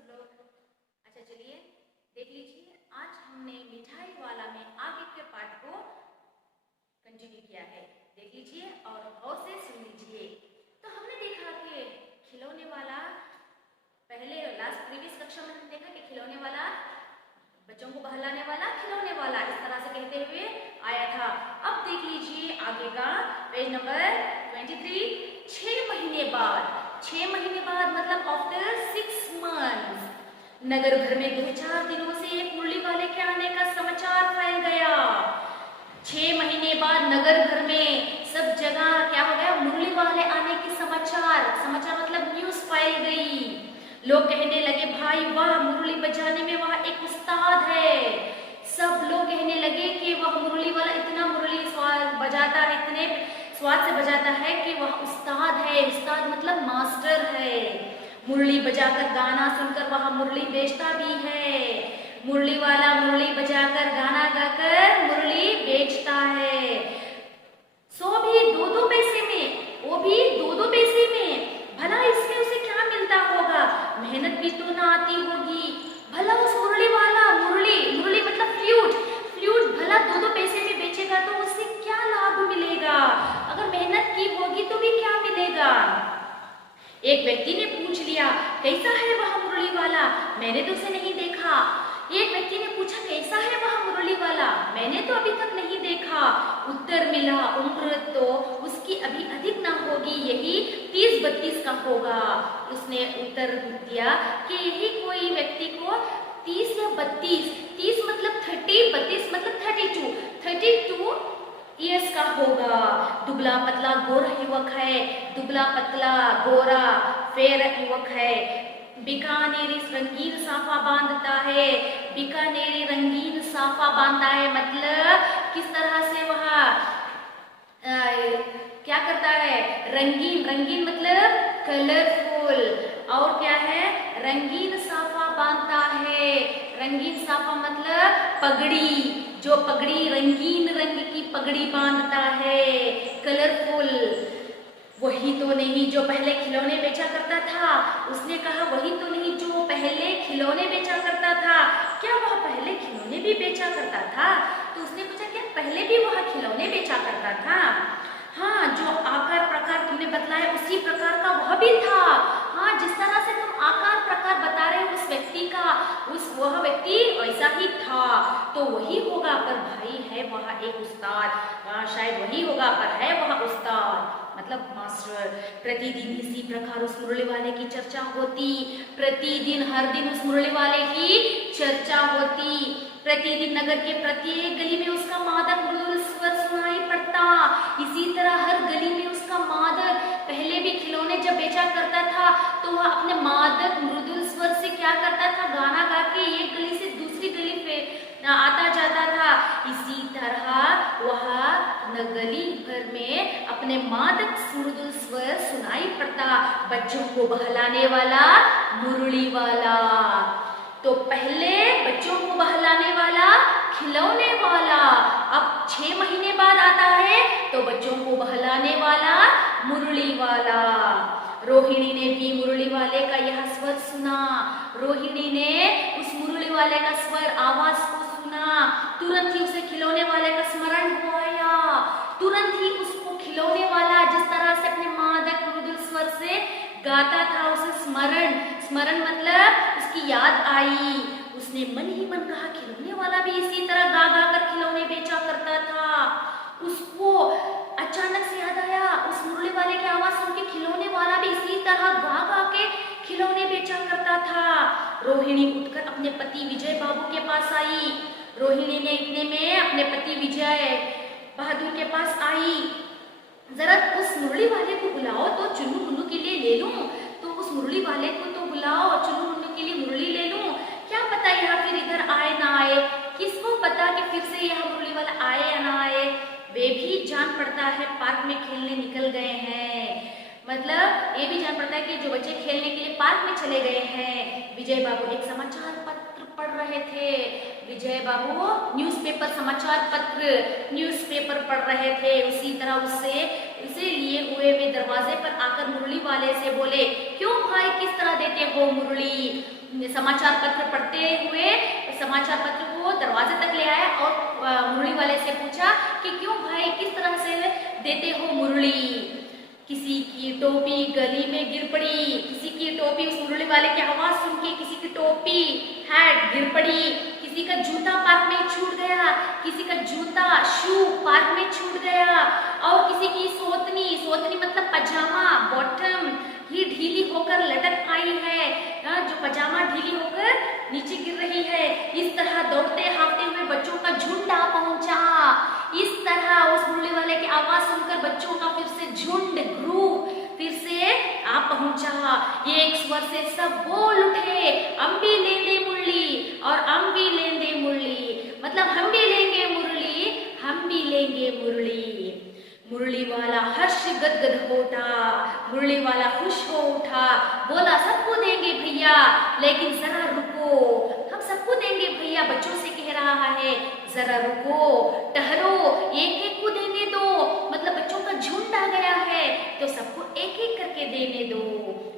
सब लोग। अच्छा चलिए देख लीजिए, आज हमने मिठाई वाला में आगे के पार्ट को कंटिन्यू किया है। देख लीजिए और गौर से सुन लीजिए। तो हमने देखा कि खिलौने वाला, पहले लास्ट प्रीवियस कक्षा में हमने देखा कि खिलौने वाला बच्चों को बहलाने वाला, खिलौने वाला, इस तरह से कहते हुए आया था। अब देख लीजिए आगे का पेज नंबर 23। 6 महीने बाद, 6 महीने बाद मतलब आफ्टर 6 months, नगर भर में 2-4 दिनों से एक मुरली वाले के आने का समाचार फैल गया। 6 महीने बाद नगर भर में सब जगह क्या हो गया, मुरली वाले आने की समाचार, समाचार मतलब न्यूज फैल गई। लोग कहने लगे भाई वाह, मुरली बजाने में वह एक उस्ताद है। सब लोग कहने लगे कि वह मुरली वाला इतना मुरली बजाता है, इतने स्वाद से बजाता है कि वह उस्ताद है। उस्ताद मतलब मास्टर है। मुरली बजाकर गाना सुनकर वह मुरली बेचता भी है। मुरली वाला मुरली बजाकर गाना गाकर मुरली बेचता है। सो भी 2-2 पैसे में, वो भी 2-2 पैसे में। भला इसमें उसे क्या मिलता होगा, मेहनत भी तो ना आती होगी। भला उस मुरली वाला, मुरली मतलब फ्लूट भला 2-2 पैसे में बेचेगा तो उससे क्या लाभ मिलेगा। अगर मेहनत की होगी तो भी क्या मिलेगा। एक व्यक्ति ने पूछ लिया कैसा है वह मुरली वाला, मैंने तो उसे नहीं देखा। एक व्यक्ति ने पूछा कैसा है वह मुरली वाला, मैंने तो अभी तक नहीं देखा। उत्तर मिला उम्र तो उसकी अभी अधिक ना होगी, यही 30-32 का होगा। उसने उत्तर दिया कि यही कोई व्यक्ति को 30 या 32, 30 मतलब 30, 32 मतलब 32 ईयर्स का होगा। दुबला पतला गोरा युवक है, दुबला पतला गोरा फेर युवक है। बीकानेरी रंगीन साफा बांधता है, बीकानेरी रंगीन साफा बांधता है मतलब किस तरह से वह क्या करता है, रंगीन मतलब कलरफुल, और क्या है रंगीन साफा बांधता है। रंगीन साफा मतलब पगड़ी, जो पगड़ी रंगीन रंग की पगड़ी बांधता है, कलरफुल। वही तो नहीं जो पहले खिलौने बेचा करता था। उसने कहा वही तो नहीं जो पहले खिलौने बेचा करता था। क्या वह पहले खिलौने भी बेचा करता था। तो उसने पूछा क्या पहले भी वह खिलौने बेचा करता था। हाँ, जो आकार प्रकार तुमने बतलाया उसी प्रकार का वह भी था। हाँ, जिस तरह से तुम आकार प्रकार बता रहे हो उस व्यक्ति का, वह व्यक्ति ऐसा ही था। तो वही होगा, पर भाई है वह एक उस्ताद। हाँ, शायद वही होगा, पर है वह उस्ताद मतलब मास्टर। प्रतिदिन इसी प्रकार उस मुरली वाले की चर्चा होती। प्रतिदिन हर दिन उस मुरली वाले की चर्चा होती। प्रतिदिन नगर के प्रत्येक गली में उसका मादक मृदुल स्वर सुनाई पड़ता। इसी तरह हर गली में उसका मादक, पहले भी खिलौने जब बेचा करता था तो वह अपने मादक मृदुल स्वर से क्या करता था, गाना गा के एक गली से दूसरी गली पे आता जाता था। इसी तरह वह गली भर में अपने मादक मृदुल स्वर सुनाई पड़ता। बच्चों को बहलाने वाला मुरली वाला। तो पहले बच्चों को बहलाने वाला खिलौने वाला, अब 6 महीने बाद आता है तो बच्चों को बहलाने वाला मुरली वाला। रोहिणी ने भी मुरली वाले का यह स्वर सुना। रोहिणी ने उस मुरली वाले का स्वर, आवाज को सुना। तुरंत ही उसे खिलौने वाले का स्मरण हो आया। तुरंत ही उसको खिलौने वाला जिस तरह से अपने मादक मृदुल स्वर से गाता था, उसे स्मरण मतलब उसकी याद आई। उसने मन ही मन कहा खिलौने वाला भी इसी तरह गा गा कर खिलौने बेचा करता था। उसको अचानक से याद आया उस मुरली वाले की आवाज सुन के खिलौने वाला भी इसी तरह गा गा के खिलौने बेचा करता था। रोहिणी उठकर अपने पति विजय बाबू के पास आई। रोहिणी ने इतने में अपने पति विजय बहादुर के पास आई। जरा उस मुरली वाले को बुलाओ तो चुन्नू मुन्नू के लिए ले लूं। तो उस मुरली वाले को तो बुलाओ, चुन्नू मुन्नू के लिए मुरली ले लूं। क्या पता यह फिर इधर आए ना आए, किसको पता कि फिर से यह मुरली वाला आए या ना आए। वे भी जान पड़ता है पार्क में खेलने निकल गए हैं, मतलब ये भी जान पड़ता है कि जो बच्चे खेलने के लिए पार्क में चले गए हैं। विजय बाबू एक समाचार पत्र पढ़ रहे थे। विजय बाबू न्यूज़पेपर पढ़ रहे थे। उसी तरह उसे लिए हुए वे दरवाजे पर आकर मुरली वाले से बोले क्यों भाई किस तरह देते हो मुरली। समाचार पत्र पढ़ते हुए समाचार पत्र को दरवाजे तक ले आया और मुरली वाले से पूछा कि क्यों भाई किस तरह से देते हो मुरली। किसी की टोपी गली में गिर पड़ी, किसी की टोपी उस मुरली वाले की आवाज सुन के किसी की टोपी हैट गिर पड़ी, किसी का जूता पार्क में छूट गया, किसी का जूता शू पार्क में छूट गया, और किसी की सोतनी, सोतनी मतलब पजामा बॉटम ही ढीली होकर लटक आई है, जो पजामा ढीली होकर नीचे गिर रही है। इस तरह दौड़ते हाँफते हुए बच्चों का झुंड आ पहुंचा। इस तरह उस मुरली वाले की आवाज सुनकर बच्चों का फिर से झुंड ग्रुप फिर से आ पहुंचा। एक स्वर से सब बोल उठे, हम भी लेंगे मुरली और हम भी लेंगे मुरली, मतलब हम भी लेंगे मुरली, हम भी लेंगे मुरली। मुरली वाला हर्ष गदगद हो उठा, मुरली वाला खुश हो उठा, बोला सबको देंगे भैया, लेकिन जरा रुको, हम सबको देंगे भैया, बच्चों से कह रहा है, जरा रुको, ठहरो, एक एक को देने दो, मतलब बच्चों का झुंड आ गया है तो सबको एक एक करके देने दो।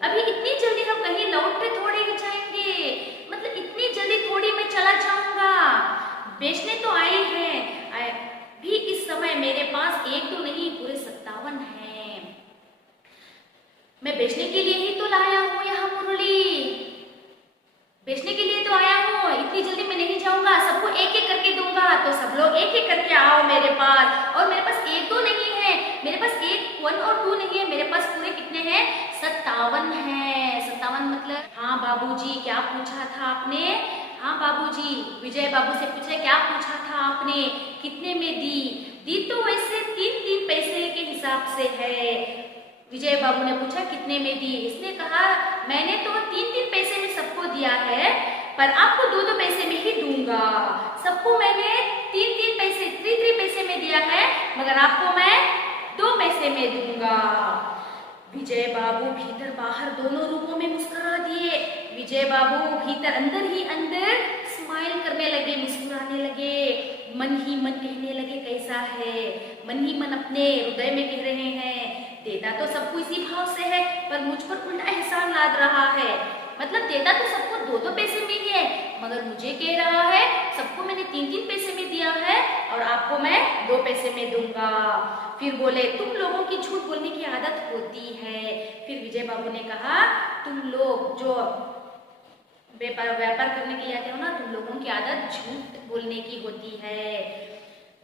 अभी इतनी जल्दी हम कहीं लौटते थोड़े ही जाएंगे, मतलब इतनी जल्दी थोड़ी मैं चला जाऊंगा, बेचने तो आए हैं भी इस समय मेरे पास एक तो नहीं पूरे 57 हैं, मैं बेचने के लिए ही तो लाया हूँ यहाँ मुरली, बेचने के लिए तो आया हूँ, इतनी जल्दी मैं नहीं जाऊंगा, सबको एक एक करके दूंगा, तो सब लोग एक एक करके आओ मेरे पास। और मेरे पास एक दो नहीं है, मेरे पास एक 1 और 2 नहीं है, मेरे पास पूरे कितने हैं 57 हैं। 57 मतलब हाँ बाबूजी क्या पूछा था आपने, हाँ बाबूजी, विजय बाबू से पूछे क्या पूछा था आपने, कितने में दी तो वैसे 3-3 पैसे के हिसाब से है। विजय बाबू ने पूछा कितने में दी, इसने कहा मैंने तो 3-3 पैसे में सबको दिया है, पर आपको 2-2 पैसे में ही दूंगा, सबको मैंने 3-3 पैसे 3-3 पैसे में दिया है, मगर आपको मैं 2 पैसे में दूंगा। विजय बाबू भीतर बाहर दोनों रूपों में मुस्कुरा दिए। विजय बाबू भीतर अंदर ही अंदर स्माइल करने लगे, मुस्कुराने लगे, मन ही मन कहने लगे कैसा है, मन ही मन अपने हृदय में कह रहे हैं देता तो सबको इसी भाव से है, पर मुझ पर उल्टा एहसान लाद रहा है, मतलब देता तो सबको 2-2 पैसे में ही है, मगर मुझे कह रहा है सबको मैंने 3-3 पैसे में दिया है और आपको मैं 2 पैसे में दूंगा। फिर बोले तुम लोगों की झूठ बोलने की आदत होती है। फिर विजय बाबू ने कहा तुम लोग जो व्यापार करने के लिए आते हो ना, तुम लोगों की आदत झूठ बोलने की होती है,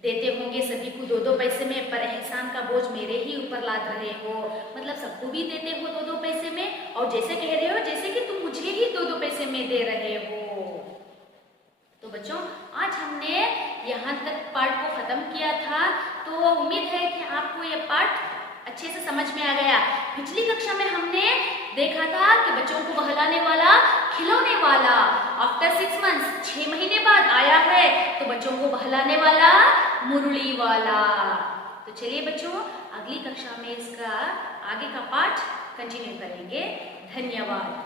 देते होंगे सभी को 2-2 पैसे में, पर एहसान का बोझ मेरे ही ऊपर लाद रहे हो, मतलब सबको भी देते हो 2-2 पैसे में, और जैसे कह रहे हो जैसे कि तुम मुझे ही 2-2 पैसे में दे रहे हो। तो बच्चों आज हमने यहाँ तक पाठ को खत्म किया था, तो उम्मीद है कि आपको यह पाठ अच्छे से समझ में आ गया। पिछली कक्षा में हमने देखा था कि बच्चों को बहलाने वाला खिलौने वाला आफ्टर 6 मंथ्स 6 महीने बाद आया है, तो बच्चों को बहलाने वाला मुरली वाला। तो चलिए बच्चों अगली कक्षा में इसका आगे का पाठ कंटिन्यू करेंगे। धन्यवाद।